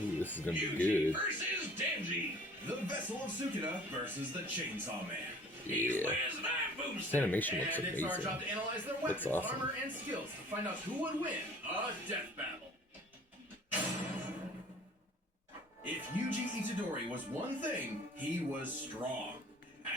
Ooh, this is gonna be Yuji good. versus Denji. The Vessel of Sukuna versus the Chainsaw Man. He Yeah. wears an eye booster. This animation looks And it's our amazing. job to analyze their Looks weapons, awesome. armor, and skills to find out who would win a death battle. If Yuji Itadori was one thing, he was strong.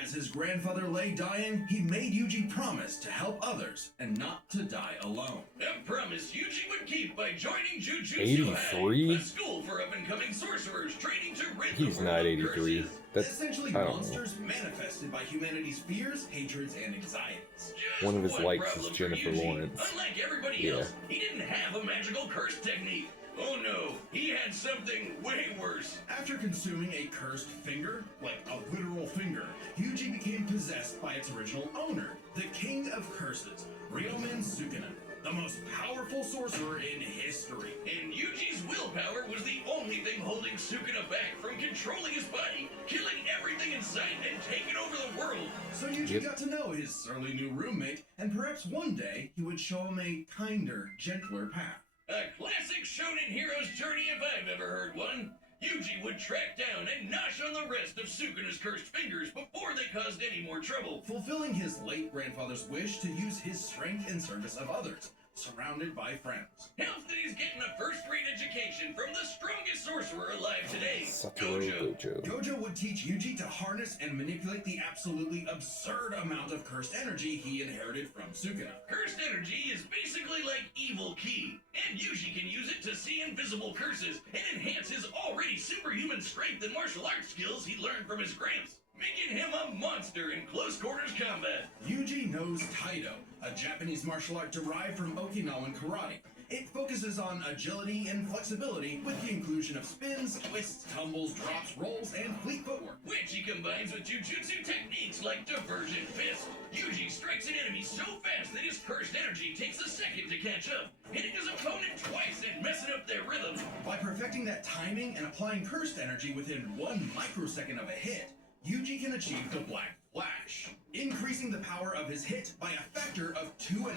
As his grandfather lay dying, he made Yuji promise to help others and not to die alone. A promise Yuji would keep by joining Jujutsu 83? High, a school for up-and-coming sorcerers training to rid He's the world not of 83. curses. That's Essentially I don't know. monsters manifested by humanity's fears, hatreds, and anxieties. Just One of his likes is problem for Jennifer Yuji. Lawrence. Unlike everybody Yeah. else, he didn't have a magical curse technique. Oh no, he had something way worse. After consuming a cursed finger, like a literal finger, Yuji became possessed by its original owner, the King of Curses, Ryomen Sukuna, the most powerful sorcerer in history. And Yuji's willpower was the only thing holding Sukuna back from controlling his body, killing everything in sight, and taking over the world. So Yuji Yep. got to know his surly new roommate, and perhaps one day he would show him a kinder, gentler path. A classic shonen hero's journey if I've ever heard one. Yuji would track down and nosh on the rest of Sukuna's cursed fingers before they caused any more trouble. Fulfilling his late grandfather's wish to use his strength in service of others, surrounded by friends. Helps that he's getting a first-rate education from the strongest sorcerer alive today, Satoru Gojo. Gojo. Gojo would teach Yuji to harness and manipulate the absolutely absurd amount of cursed energy he inherited from Sukuna. Cursed energy is basically like evil ki, and Yuji can use it to see invisible curses and enhance his already superhuman strength and martial arts skills he learned from his gramps, making him a monster in close quarters combat. Yuji knows Taido, a Japanese martial art derived from Okinawan karate. It focuses on agility and flexibility with the inclusion of spins, twists, tumbles, drops, rolls, and fleet footwork. Which he combines with jujutsu techniques like diversion fist. Yuji strikes an enemy so fast that his cursed energy takes a second to catch up, hitting his opponent twice and messing up their rhythm. By perfecting that timing and applying cursed energy within 1 microsecond of a hit, Yuji can achieve the Black Flash, increasing the power of his hit by a factor of 2.5.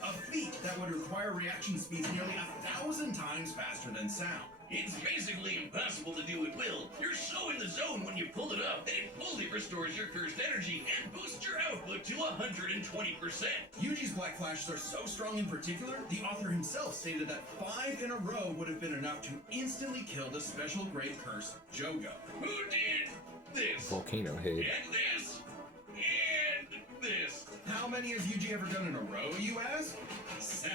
A feat that would require reaction speeds nearly 1,000 times faster than sound. It's basically impossible to do at will. You're so in the zone when you pull it up that it fully restores your cursed energy and boosts your output to 120%. Yuji's Black Flashes are so strong in particular, the author himself stated that 5 in a row would have been enough to instantly kill the special grade curse, Jogo. Who did this? Volcano Head. And this? And this? How many has Yuji ever done in a row, you ask? 7.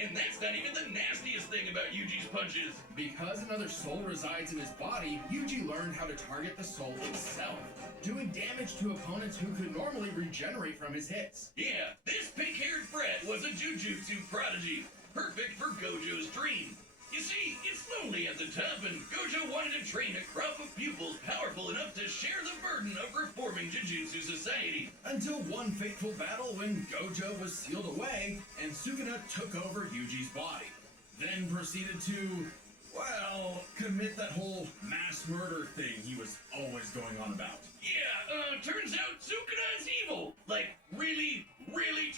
And that's not even the nastiest thing about Yuji's punches. Because another soul resides in his body, Yuji learned how to target the soul itself, doing damage to opponents who could normally regenerate from his hits. Yeah, this pink-haired brat was a jujutsu prodigy, perfect for Gojo's dream. You see, it's lonely at the top, and Gojo wanted to train a crop of pupils powerful enough to share the burden of reforming Jujutsu society. Until one fateful battle when Gojo was sealed away and Sukuna took over Yuji's body. Then proceeded to, well, commit that whole mass murder thing he was always going on about. Yeah, turns out Sukuna is evil. Like, really,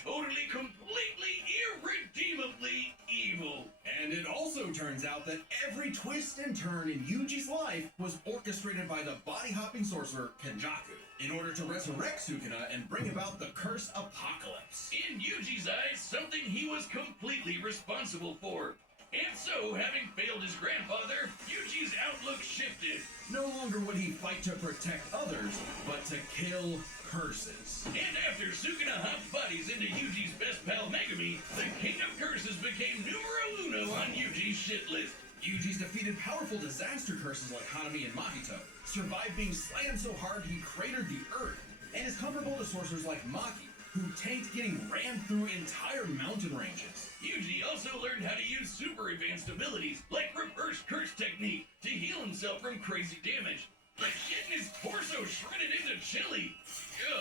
totally, completely, irredeemably evil. And it also turns out that every twist and turn in Yuji's life was orchestrated by the body-hopping sorcerer Kenjaku in order to resurrect Sukuna and bring about the curse apocalypse. In Yuji's eyes, something he was completely responsible for. And so, having failed his grandfather, Yuji's outlook shifted. No longer would he fight to protect others, but to kill curses. And after Sukuna hopped bodies into Yuji's best pal Megami, the King of Curses became numero uno on Yuji's shit list. Yuji's defeated powerful disaster curses like Hanami and Mahito, survived being slammed so hard he cratered the earth, and is comparable to sorcerers like Maki, who tanked getting rammed through entire mountain ranges. Yuji also learned how to use super advanced abilities, like reverse curse technique, to heal himself from crazy damage. Like getting his torso shredded into chili.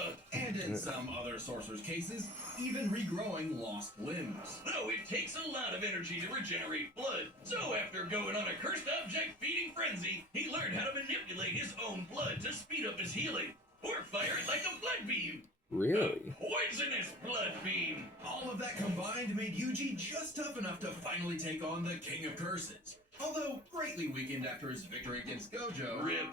Ugh. And in some other sorcerers' cases, even regrowing lost limbs. Though it takes a lot of energy to regenerate blood, so after going on a cursed object feeding frenzy, he learned how to manipulate his own blood to speed up his healing, or fire it like a blood beam. Really? A poisonous blood beam. All of that combined made Yuji just tough enough to finally take on the King of Curses, although greatly slightly weakened after his victory against Gojo, Rip.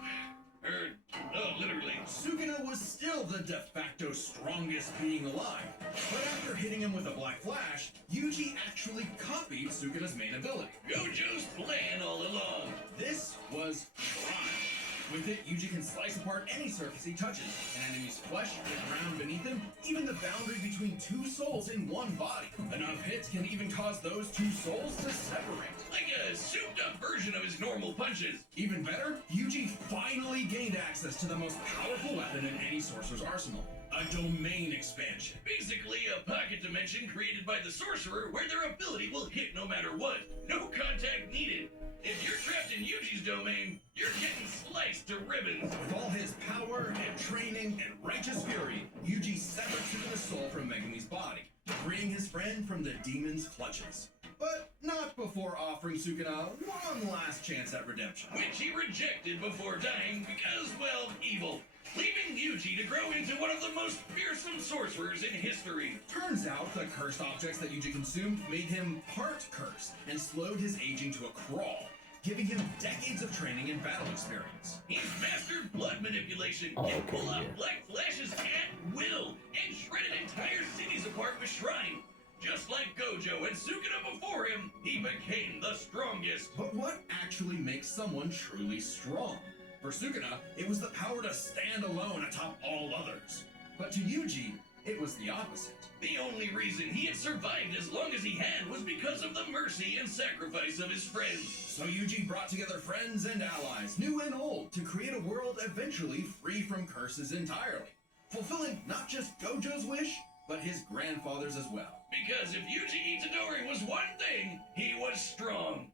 No, literally. Sukuna was still the de facto strongest being alive. But after hitting him with a Black Flash, Yuji actually copied Sukuna's main ability. Gojo's plan all along. This was Prime. With it, Yuji can slice apart any surface he touches, an enemy's flesh, the ground beneath him, even the boundary between two souls in one body. Enough hits can even cause those two souls to separate. Like a souped-up version of his normal punches. Even better, Yuji finally gained access to the most powerful weapon in any sorcerer's arsenal. A domain expansion. Basically, a pocket dimension created by the sorcerer where their ability will hit no matter what. No contact needed. If you're trapped in Yuji's domain, you're getting sliced to ribbons. With all his power and training and righteous fury, Yuji severed Sukuna's soul from Megumi's body, freeing his friend from the demon's clutches. But not before offering Sukuna one last chance at redemption. Which he rejected before dying because, well, evil. Leaving Yuji to grow into one of the most fearsome sorcerers in history. Turns out the cursed objects that Yuji consumed made him part cursed and slowed his aging to a crawl, giving him decades of training and battle experience. He's mastered blood manipulation, Oh, can okay, pull out yeah. black flashes at will, and shredded entire cities apart with Shrine. Just like Gojo and Sukuna before him, he became the strongest. But what actually makes someone truly strong? For Sukuna, it was the power to stand alone atop all others. But to Yuji, it was the opposite. The only reason he had survived as long as he had was because of the mercy and sacrifice of his friends. So Yuji brought together friends and allies, new and old, to create a world eventually free from curses entirely, fulfilling not just Gojo's wish, but his grandfather's as well. Because if Yuji Itadori was one thing, he was strong.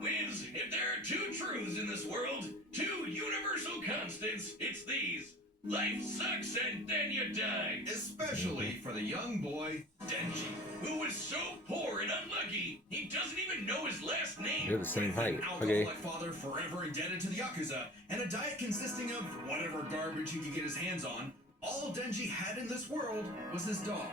Wiz, if there are two truths in this world, two universal constants, it's these. Life sucks and then you die. Especially for the young boy, Denji. Who was so poor and unlucky, he doesn't even know his last name. They're the same height. An Okay. alcoholic father forever indebted to the Yakuza, and a diet consisting of whatever garbage he could get his hands on, all Denji had in this world was his dog,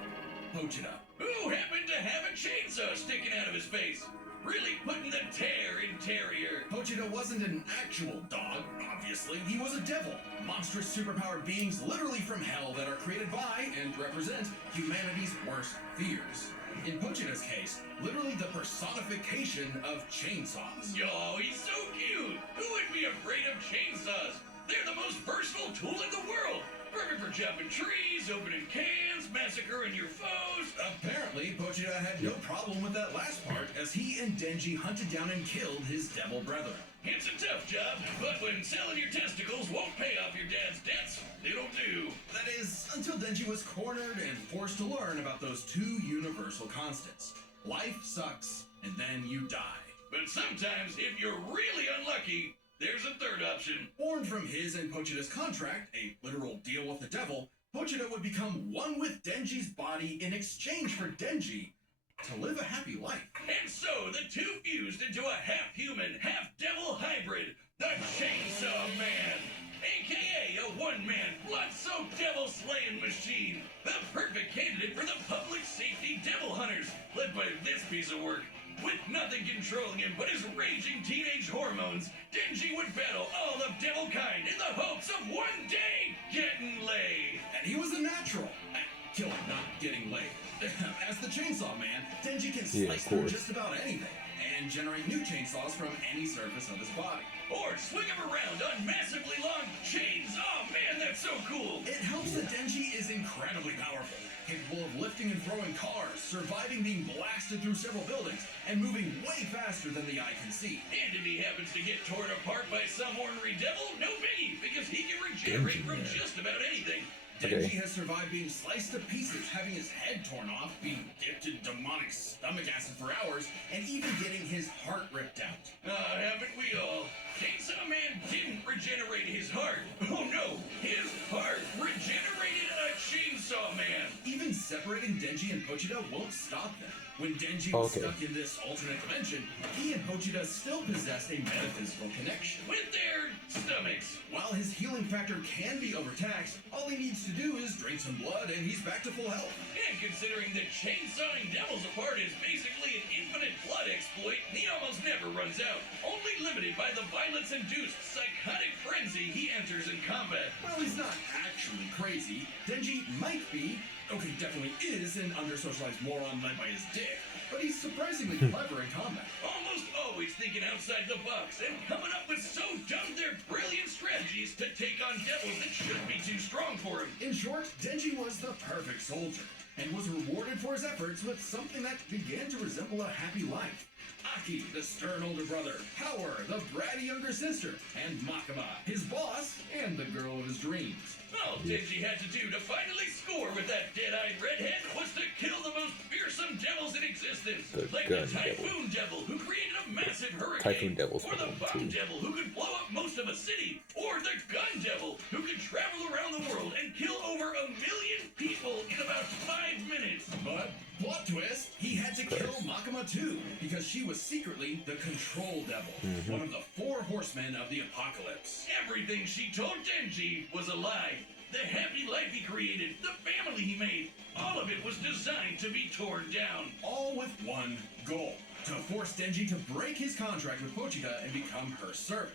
Pochita. Who happened to have a chainsaw sticking out of his face. Really putting the tear in Terrier. Pochita wasn't an actual dog, obviously. He was a devil. Monstrous superpowered beings literally from hell that are created by and represent humanity's worst fears. In Pochita's case, literally the personification of chainsaws. Oh, he's so cute. Who would be afraid of chainsaws? They're the most versatile tool in the world. Perfect for chopping trees, opening cans, massacring your foes. Apparently, Pochita had no problem with that last part, as he and Denji hunted down and killed his devil brethren. It's a tough job, but when selling your testicles won't pay off your dad's debts, it'll do. That is, until Denji was cornered and forced to learn about those two universal constants. Life sucks, and then you die. But sometimes, if you're really unlucky, there's a third option. Born from his and Pochita's contract, a literal deal with the devil, Pochita would become one with Denji's body in exchange for Denji to live a happy life. And so the two fused into a half-human, half-devil hybrid, the Chainsaw Man. AKA a one-man, blood-soaked devil-slaying machine. The perfect candidate for the public safety devil hunters, led by this piece of work. With nothing controlling him but his raging teenage hormones, Denji would battle all of devil kind in the hopes of one day getting laid. And he was a natural at killing, not getting laid. As the Chainsaw Man, Denji can slice through just about anything and generate new chainsaws from any surface of his body. Or swing him around on massively long chains. Oh man, that's so cool. It helps that Denji is incredibly powerful, capable of lifting and throwing cars, surviving being blasted through several buildings, and moving way faster than the eye can see. And if he happens to get torn apart by some ornery devil, no biggie, because he can regenerate from just about anything. Denji has survived being sliced to pieces, having his head torn off, being dipped in demonic stomach acid for hours, and even getting his heart ripped out. Haven't we all? Chainsaw Man didn't regenerate his heart. Oh no, his heart regenerated a Chainsaw Man. Even separating Denji and Pochita won't stop them. When Denji was stuck in this alternate dimension, he and Pochita still possessed a metaphysical connection. With their stomachs. While his healing factor can be overtaxed, all he needs to do is drink some blood and he's back to full health. And considering that chainsawing devils apart is basically an infinite blood never runs out, only limited by the violence-induced psychotic frenzy he enters in combat. Well, he's not actually crazy. Denji might be, okay, definitely is an under-socialized moron led by his dick, but he's surprisingly clever in combat. Almost always thinking outside the box and coming up with so dumb they're brilliant strategies to take on devils that should be too strong for him. In short, Denji was the perfect soldier, and was rewarded for his efforts with something that began to resemble a happy life. Aki, the stern older brother, Power, the bratty younger sister, and Makima, his boss, and the girl of his dreams. All Denji had to do to finally score with that dead-eyed redhead was to kill the most fearsome devils in existence. The like gun the Typhoon Devil, who created a massive hurricane. Typhoon Devil's or the fun, Bomb too. Devil, who could blow up most of a city. Or the Gun Devil, who could travel around the world and kill over 1 million people in about 5 minutes. But, plot twist, he had to kill Makima too, because she was secretly the Control Devil, one of the 4 horsemen of the apocalypse. Everything she told Denji was a lie. The happy life he created, the family he made, all of it was designed to be torn down. All with one goal, to force Denji to break his contract with Pochita and become her servant.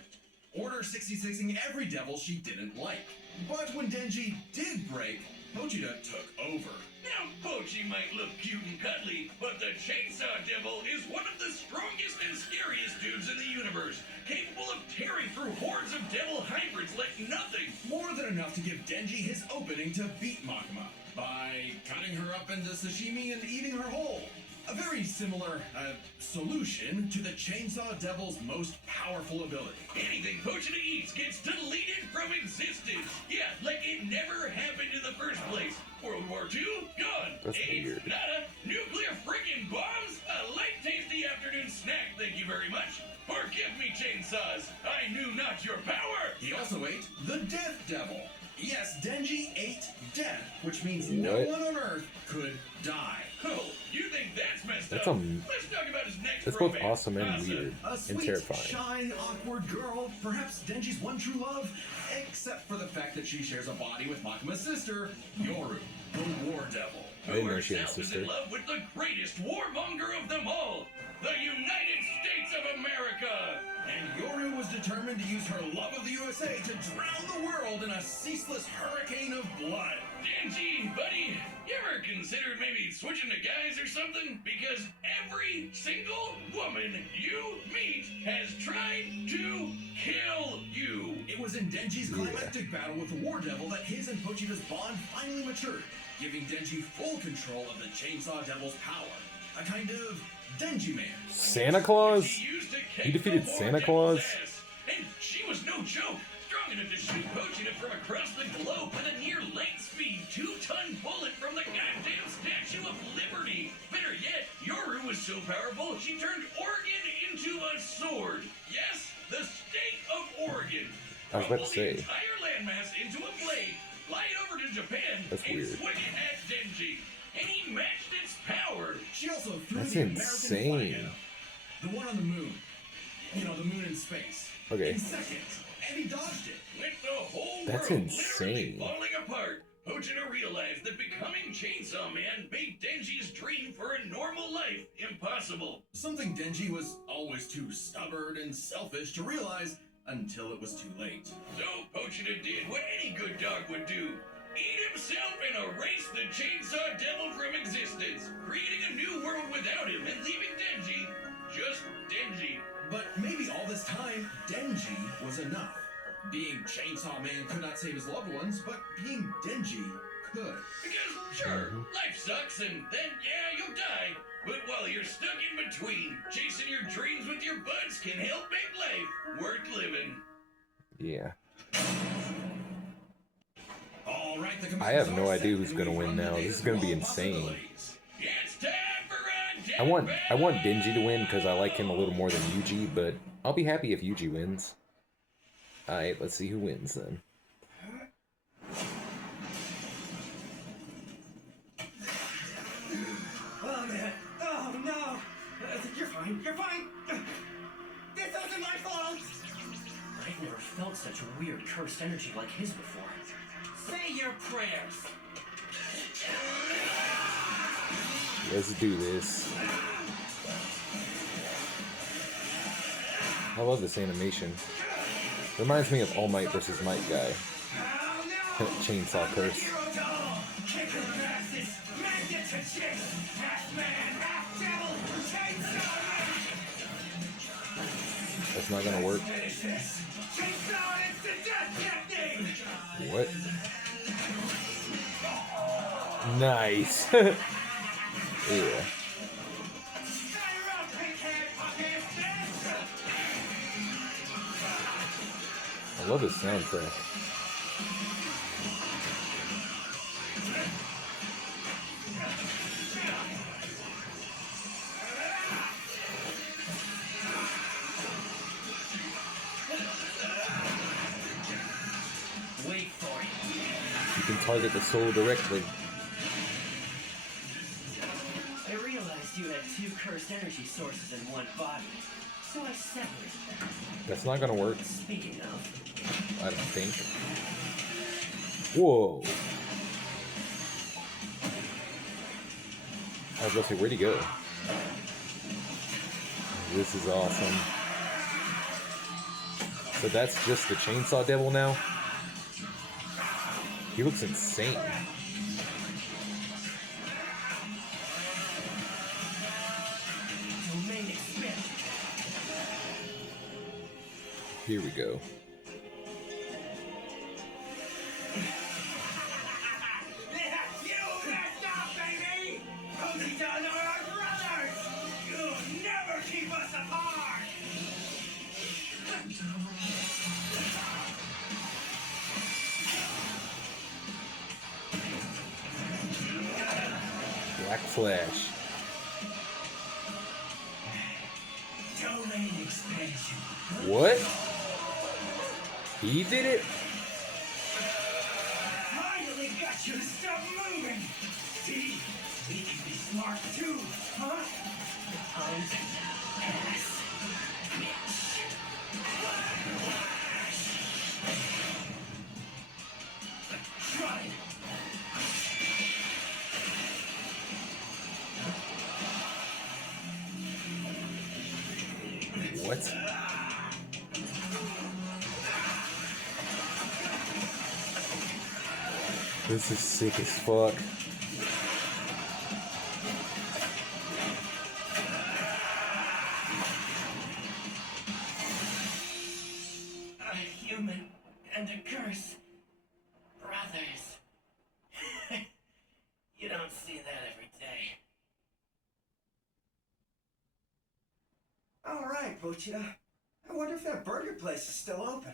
Order 66ing every devil she didn't like. But when Denji did break, Pochita took over. Now, Pochi might look cute and cuddly, but the Chainsaw Devil is one of the strongest and scariest dudes in the universe, capable of tearing through hordes of devil hybrids like nothing. More than enough to give Denji his opening to beat Makima by cutting her up into sashimi and eating her whole. A very similar solution to the Chainsaw Devil's most powerful ability. Anything Pochita eats gets deleted from existence. Yeah, like it never happened in the first place. World War II? Gone. That's AIDS? weird. Nada. Nuclear freaking bombs? A light tasty afternoon snack, thank you very much. Forgive me, chainsaws. I knew not your power. He also ate the Death Devil. Yes, Denji ate death, which means no What? one on Earth could die. Oh, you think that's messed That's up? a- Let's talk about his next That's both romance. awesome and weird A and sweet, terrifying. shy, awkward girl, perhaps Denji's one true love, except for the fact that she shares a body with Makima's sister, Yoru, the War Devil. I didn't Who know she had a herself is sister. in love with the greatest warmonger of them all, the United States of America. And Yoru was determined to use her love of the USA to drown the world in a ceaseless hurricane of blood. Denji, buddy, you ever considered maybe switching to guys or something? Because every single woman you meet has tried to kill you. It was in Denji's climactic battle with the War Devil that his and Pochita's bond finally matured, giving Denji full control of the Chainsaw Devil's power. A kind of Denji man. Santa Claus? She used to kick He defeated the War Santa Devil's Claus? ass. And she was no joke. Strong enough to shoot Pochita from across the globe with a near light speed 2-ton bullet from the goddamn Statue of Liberty. Better yet, Yoru was so powerful she turned Oregon into a sword. Yes, the state of Oregon. I was about to Crumbled say. the entire landmass into a blade, fly it over to Japan, That's and weird. swing it at Denji. And he matched its power. She also threw That's the American insane. flag at him. The one on the moon. You know, the moon in space. Okay. In seconds. And he dodged it. With the whole That's world insane. literally falling apart, Pochita realized that becoming Chainsaw Man made Denji's dream for a normal life impossible. Something Denji was always too stubborn and selfish to realize until it was too late. So Pochita did what any good dog would do. Eat himself and erase the Chainsaw Devil from existence, creating a new world without him and leaving Denji just Denji. But maybe all this time, Denji was enough. Being Chainsaw Man could not save his loved ones, but being Denji could. Because, sure, life sucks and then, yeah, you'll die. But while you're stuck in between, chasing your dreams with your buds can help make life worth living. Yeah. All right, the I have no commercials are idea set, who's and gonna we win run the now. day's This is gonna be world insane. possibilities. It's time for a I want Denji to win because I like him a little more than Yuji, but I'll be happy if Yuji wins. Alright, let's see who wins then. Oh, man. Oh, no. You're fine. You're fine. This isn't my fault. I've never felt such weird cursed energy like his before. Say your prayers. Let's do this. I love this animation. Reminds me of All Might versus Might guy. Chainsaw curse. That's not gonna work. What? Nice. Yeah. I love this soundtrack. Wait for it. You can target the soul directly. I realized you had two cursed energy sources in one body, so I separated them. That's not gonna work. Speaking of, I don't think. Whoa. I was about to say, where'd he go? This is awesome. So that's just the Chainsaw Devil now? He looks insane. domain expansion. Here we go. You messed up, baby! Posita and I are brothers! You'll never keep us apart! Black Flash. Domain expansion. What? He did it? Finally got you to stop moving! See? We can be smart too, huh? Time's pass. Try it. What? This is sick as fuck. A human and a curse. Brothers. You don't see that every day. All right, Pochita. I wonder if that burger place is still open.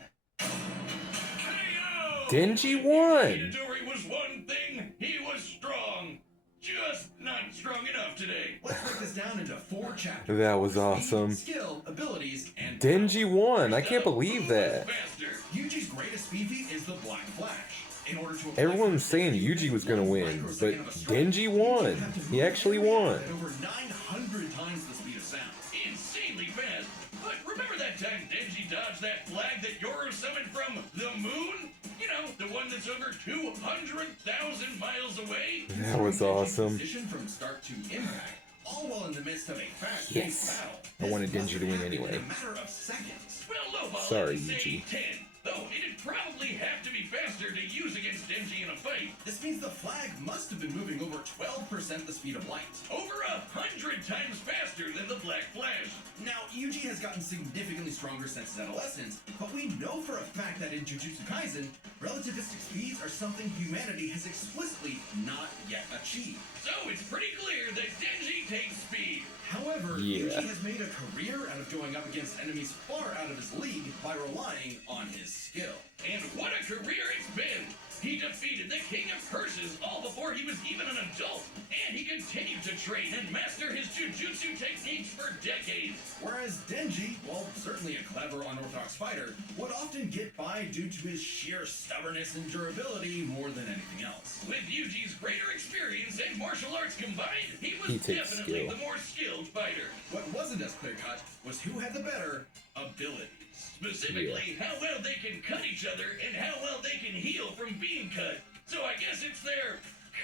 Denji won! Itadori was one thing, he was strong. Just not strong enough today. Let's break this down into 4 chapters. That was Speed, awesome. Skill, abilities, and Denji won! I can't believe that. Faster. Yuji's greatest speed feat is the Black Flash. In order to apply Everyone was for saying the Yuji was gonna win, but microsecond of a strike, Denji won. Yuji have to He move actually every won. at over 900 times the speed of sound. Insanely fast. But remember that time Denji dodged that flag that Yoro summoned from the moon? You know, the one that's over 200,000 miles away? That was awesome. Position from start to impact, all while in the midst of a fast-paced Yes. battle. I wanted This Denji must to win have happened anyway. In a matter of seconds. Well, Lobot Sorry, would say Yuji. 10. Though it'd probably have to be faster to use against Denji in a fight. This means the flag must have been moving over 12% the speed of light. Over 100 times faster than the Black Flash. Now, Yuji has gotten significantly stronger since his adolescence, but we know for a fact that in Jujutsu Kaisen, relativistic speeds are something humanity has explicitly not yet achieved. So it's pretty clear that Denji takes speed. However, Yeah. Yuji has made a career out of going up against enemies far out of his league by relying on his skill. And what a career it's been! He defeated the King of Curses all before he was even an adult, and he continued to train and master his jujutsu techniques for decades. Whereas Denji, while certainly a clever, unorthodox fighter, would often get by due to his sheer stubbornness and durability more than anything else. With Yuji's greater experience and martial arts combined, he was He takes definitely skill. the more skilled fighter. What wasn't as clear-cut was who had the better abilities. Specifically, how well they can cut each other and how well they can heal from being cut. So I guess it's their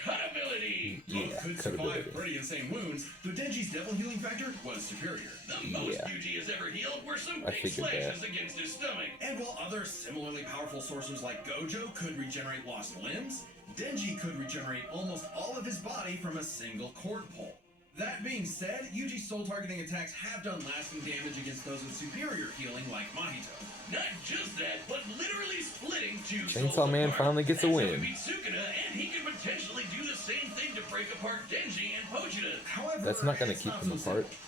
Cuttability! Yeah, Both could survive cuttability. pretty insane wounds, but Denji's devil healing factor was superior. The most Yeah. Yuji has ever healed were some I big figured that. slashes against his stomach. And while other similarly powerful sorcerers like Gojo could regenerate lost limbs, Denji could regenerate almost all of his body from a single cord pull. That being said, Yuji's soul targeting attacks have done lasting damage against those with superior healing like Mahito. Not just that, but literally splitting two Chainsaw souls Man apart. finally gets a That's how win. he beat Sukuna, and he could potentially do the same thing to break apart Denji and Pochita. However, That's not gonna it's keep not them so apart. simple.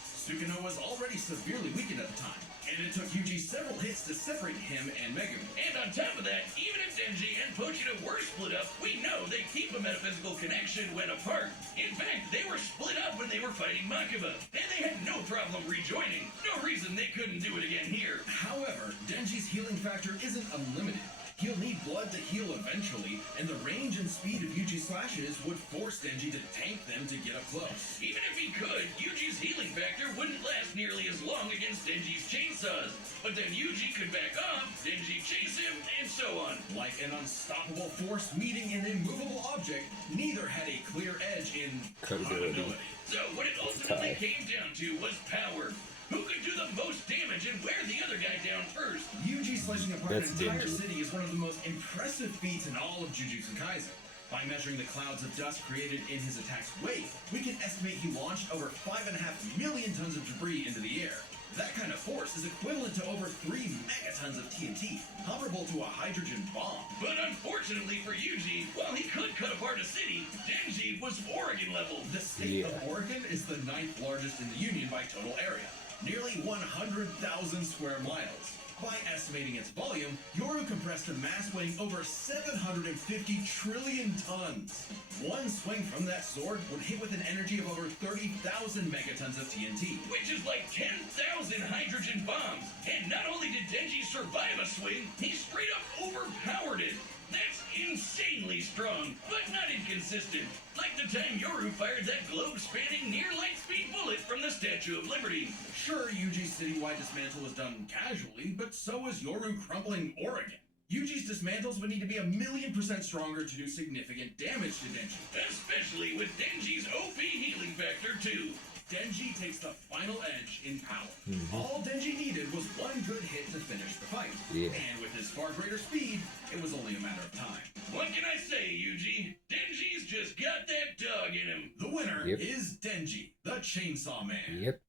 Sukuna was already severely weakened at the time, and it took Yuji several hits to separate him and Megumi. And on top of that, even if Denji and Pochita were split up, we know they keep a metaphysical connection when apart. In fact, they were split up when they were fighting Makaba, and they had no problem rejoining. No reason they couldn't do it again here. However, Denji's healing factor isn't unlimited. He'll need blood to heal eventually, and the range and speed of Yuji's slashes would force Denji to tank them to get up close. Even if he could, Yuji's healing factor wouldn't last nearly as long against Denji's chainsaws. But then Yuji could back off, Denji chase him, and so on. Like an unstoppable force meeting an immovable object, neither had a clear edge in Cuttability. So what it ultimately tie. came down to was power. Who could do the most damage and wear the other guy down first? Yuji slicing apart That's an entire Denji. city is one of the most impressive feats in all of Jujutsu Kaisen. By measuring the clouds of dust created in his attack's wake, we can estimate he launched over 5.5 million tons of debris into the air. That kind of force is equivalent to over 3 megatons of TNT, comparable to a hydrogen bomb. But unfortunately for Yuji, while he could cut apart a city, Denji was Oregon level. The state of Yeah. Oregon is the 9th largest in the Union by total area, nearly 100,000 square miles. By estimating its volume, Yoru compressed a mass weighing over 750 trillion tons. One swing from that sword would hit with an energy of over 30,000 megatons of TNT. Which is like 10,000 hydrogen bombs. And not only did Denji survive a swing, he straight up overpowered it. That's insanely strong, but not inconsistent. Like the time Yoru fired that globe-spanning near-light-speed bullet from the Statue of Liberty. Sure, Yuji's citywide dismantle was done casually, but so was Yoru crumpling Oregon. Yuji's dismantles would need to be 1,000,000% stronger to do significant damage to Denji. Especially with Denji's OP healing factor, too. Denji takes the final edge in power. All Denji needed was one good hit to finish the fight. Yeah. And with his far greater speed, it was only a matter of time. What can I say, Yuji? Denji's just got that dog in him. The winner Yep. is Denji, the Chainsaw Man. Yep.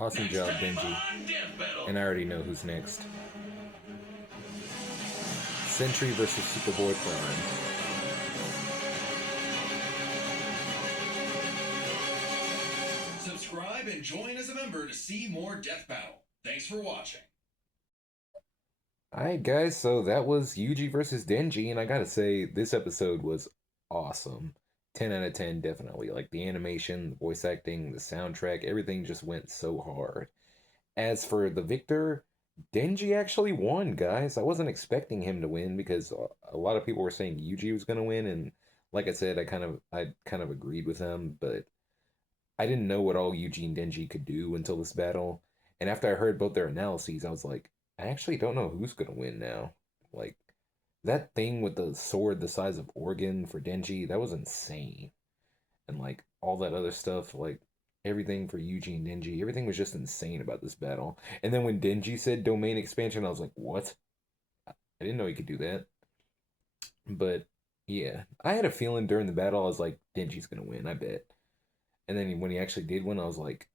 Awesome Next job, time Denji. on Death Battle. And I already know who's next. Sentry versus Superboy Prime. Subscribe and join as a member to see more Death Battle. Thanks for watching. Alright guys, so that was Yuji versus Denji, and I gotta say, this episode was awesome. 10 out of 10, definitely. Like, the animation, the voice acting, the soundtrack, everything just went so hard. As for the victor, Denji actually won, guys. I wasn't expecting him to win because a lot of people were saying Yuji was gonna win, and like I said, I kind of agreed with them, but I didn't know what all Yuji and Denji could do until this battle. And after I heard both their analyses, I was like, I actually don't know who's gonna win now. Like, that thing with the sword the size of Oregon for Denji, that was insane. And like all that other stuff, like everything for Yuji and Denji, everything was just insane about this battle. And then when Denji said domain expansion, I was like, what? I didn't know he could do that. But yeah, I had a feeling during the battle, I was like, Denji's gonna win, I bet. And then when he actually did win, I was like,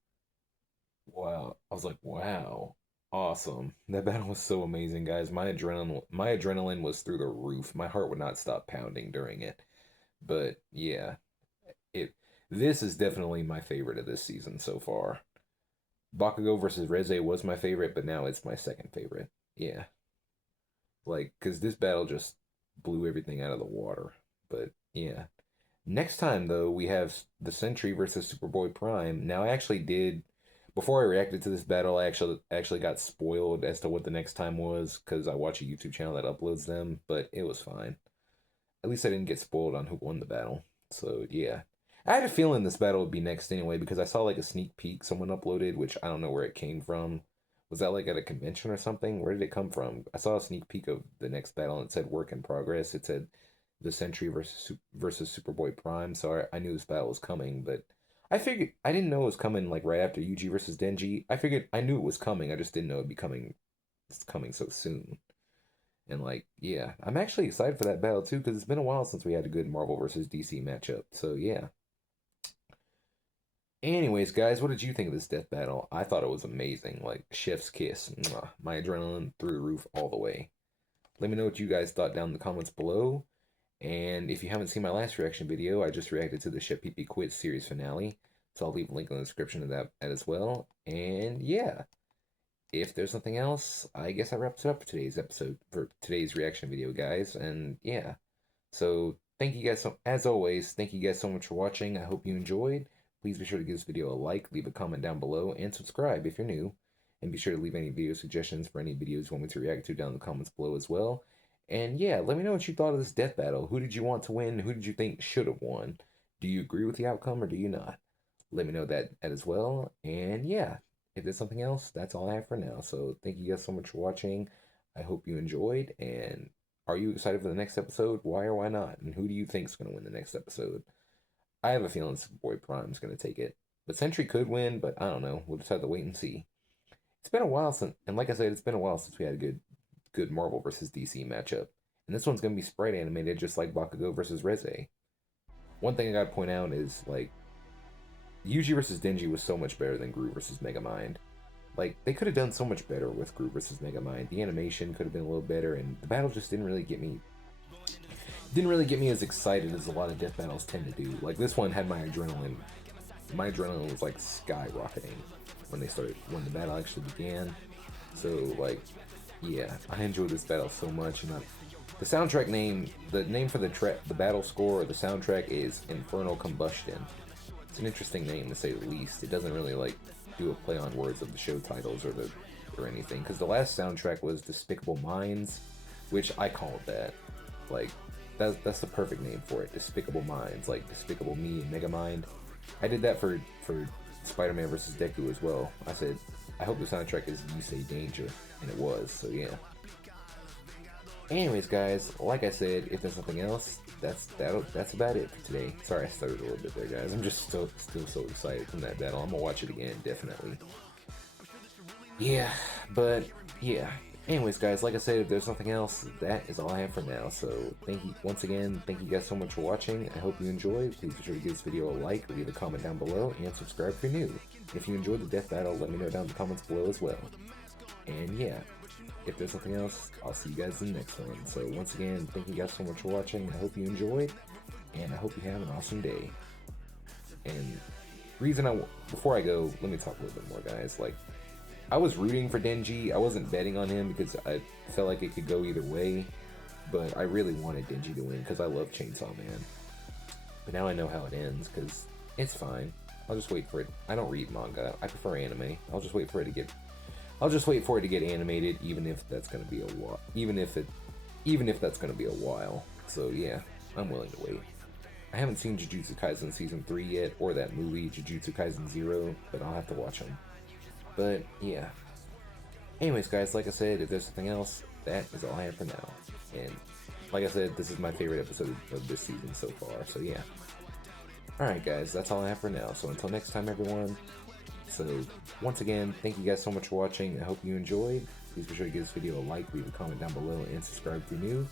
wow. I was like, wow. Awesome. That battle was so amazing, guys. My adrenaline was through the roof. My heart would not stop pounding during it. But yeah, this is definitely my favorite of this season so far. Bakugo versus Reze was my favorite, but now it's my second favorite. Yeah. Like, because this battle just blew everything out of the water. But yeah. Next time, though, we have the Sentry versus Superboy Prime. Now, I actually did... Before I reacted to this battle, I actually got spoiled as to what the next time was, because I watch a YouTube channel that uploads them, but it was fine. At least I didn't get spoiled on who won the battle. So, yeah. I had a feeling this battle would be next anyway, because I saw like a sneak peek someone uploaded, which I don't know where it came from. Was that like at a convention or something? Where did it come from? I saw a sneak peek of the next battle, and it said work in progress. It said the Sentry versus Superboy Prime, so I knew this battle was coming, but I didn't know it was coming like right after Yuji versus Denji. I knew it was coming. I just didn't know it'd be coming. It's coming so soon. And like, yeah, I'm actually excited for that battle too because it's been a while since we had a good Marvel versus DC matchup. So yeah. Anyways, guys, what did you think of this death battle? I thought it was amazing. Like chef's kiss. Mwah. My adrenaline through the roof all the way. Let me know what you guys thought down in the comments below. And if you haven't seen my last reaction video, I just reacted to the Chef PP Quit series finale. So I'll leave a link in the description of that as well. And yeah, if there's nothing else, I guess that wraps it up for today's episode, for today's reaction video, guys. And yeah, so thank you guys as always, thank you guys so much for watching. I hope you enjoyed. Please be sure to give this video a like, leave a comment down below, and subscribe if you're new. And be sure to leave any video suggestions for any videos you want me to react to down in the comments below as well. And yeah, let me know what you thought of this death battle. Who did you want to win? Who did you think should have won? Do you agree with the outcome or do you not? Let me know that as well. And yeah, if there's something else, that's all I have for now. So thank you guys so much for watching. I hope you enjoyed. And are you excited for the next episode? Why or why not? And who do you think is going to win the next episode? I have a feeling Superboy Prime is going to take it. But Sentry could win, but I don't know. We'll just have to wait and see. It's been a while since, and like I said, it's been a while since we had a good Marvel versus DC matchup. And this one's going to be sprite animated just like Bakugo versus Reze. One thing I got to point out is, like, Yuji versus Denji was so much better than Gru versus Megamind. Like, they could have done so much better with Gru versus Megamind. The animation could have been a little better, and the battle just didn't really get me as excited as a lot of death battles tend to do. Like, this one had my adrenaline was like skyrocketing when the battle actually began. So like, yeah, I enjoyed this battle so much. And the soundtrack name, the name for the battle score or the soundtrack is Infernal Combustion. It's an interesting name to say the least. It doesn't really like do a play on words of the show titles or anything, because the last soundtrack was Despicable Minds, which I called that. Like, that's the perfect name for it, Despicable Minds, like Despicable Me and Megamind. I did that for Spider-Man vs. Deku as well. I said, I hope the soundtrack is You Say Danger, and it was, so yeah. Anyways, guys, like I said, if there's nothing else, that's about it for today. Sorry I stuttered a little bit there, guys. I'm just still so excited from that battle. I'm gonna watch it again, definitely. Yeah, but yeah. Anyways, guys, like I said, if there's nothing else, that is all I have for now. So thank you once again. Thank you guys so much for watching. I hope you enjoyed. Please be sure to give this video a like, leave a comment down below, and subscribe if you're new. If you enjoyed the death battle, let me know down in the comments below as well. And yeah, if there's nothing else, I'll see you guys in the next one. So once again, thank you guys so much for watching. I hope you enjoyed, and I hope you have an awesome day. And before I go, let me talk a little bit more, guys. Like, I was rooting for Denji. I wasn't betting on him because I felt like it could go either way, but I really wanted Denji to win because I love Chainsaw Man. But now I know how it ends because it's fine. I'll just wait for it. I don't read manga. I prefer anime. I'll just wait for it to get animated, even if that's gonna be a while. Even if that's gonna be a while. So yeah, I'm willing to wait. I haven't seen Jujutsu Kaisen Season 3 yet, or that movie, Jujutsu Kaisen 0, but I'll have to watch them. But yeah. Anyways, guys, like I said, if there's something else, that is all I have for now. And like I said, this is my favorite episode of this season so far, so yeah. Alright guys, that's all I have for now. So until next time, everyone. So once again, thank you guys so much for watching. I hope you enjoyed. Please be sure to give this video a like, leave a comment down below, and subscribe if you're new.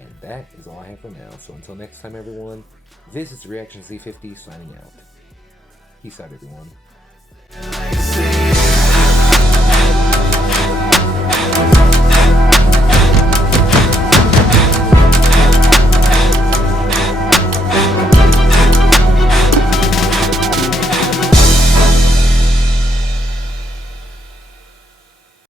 And that is all I have for now. So until next time, everyone, this is Reaction Z50 signing out. Peace out, everyone.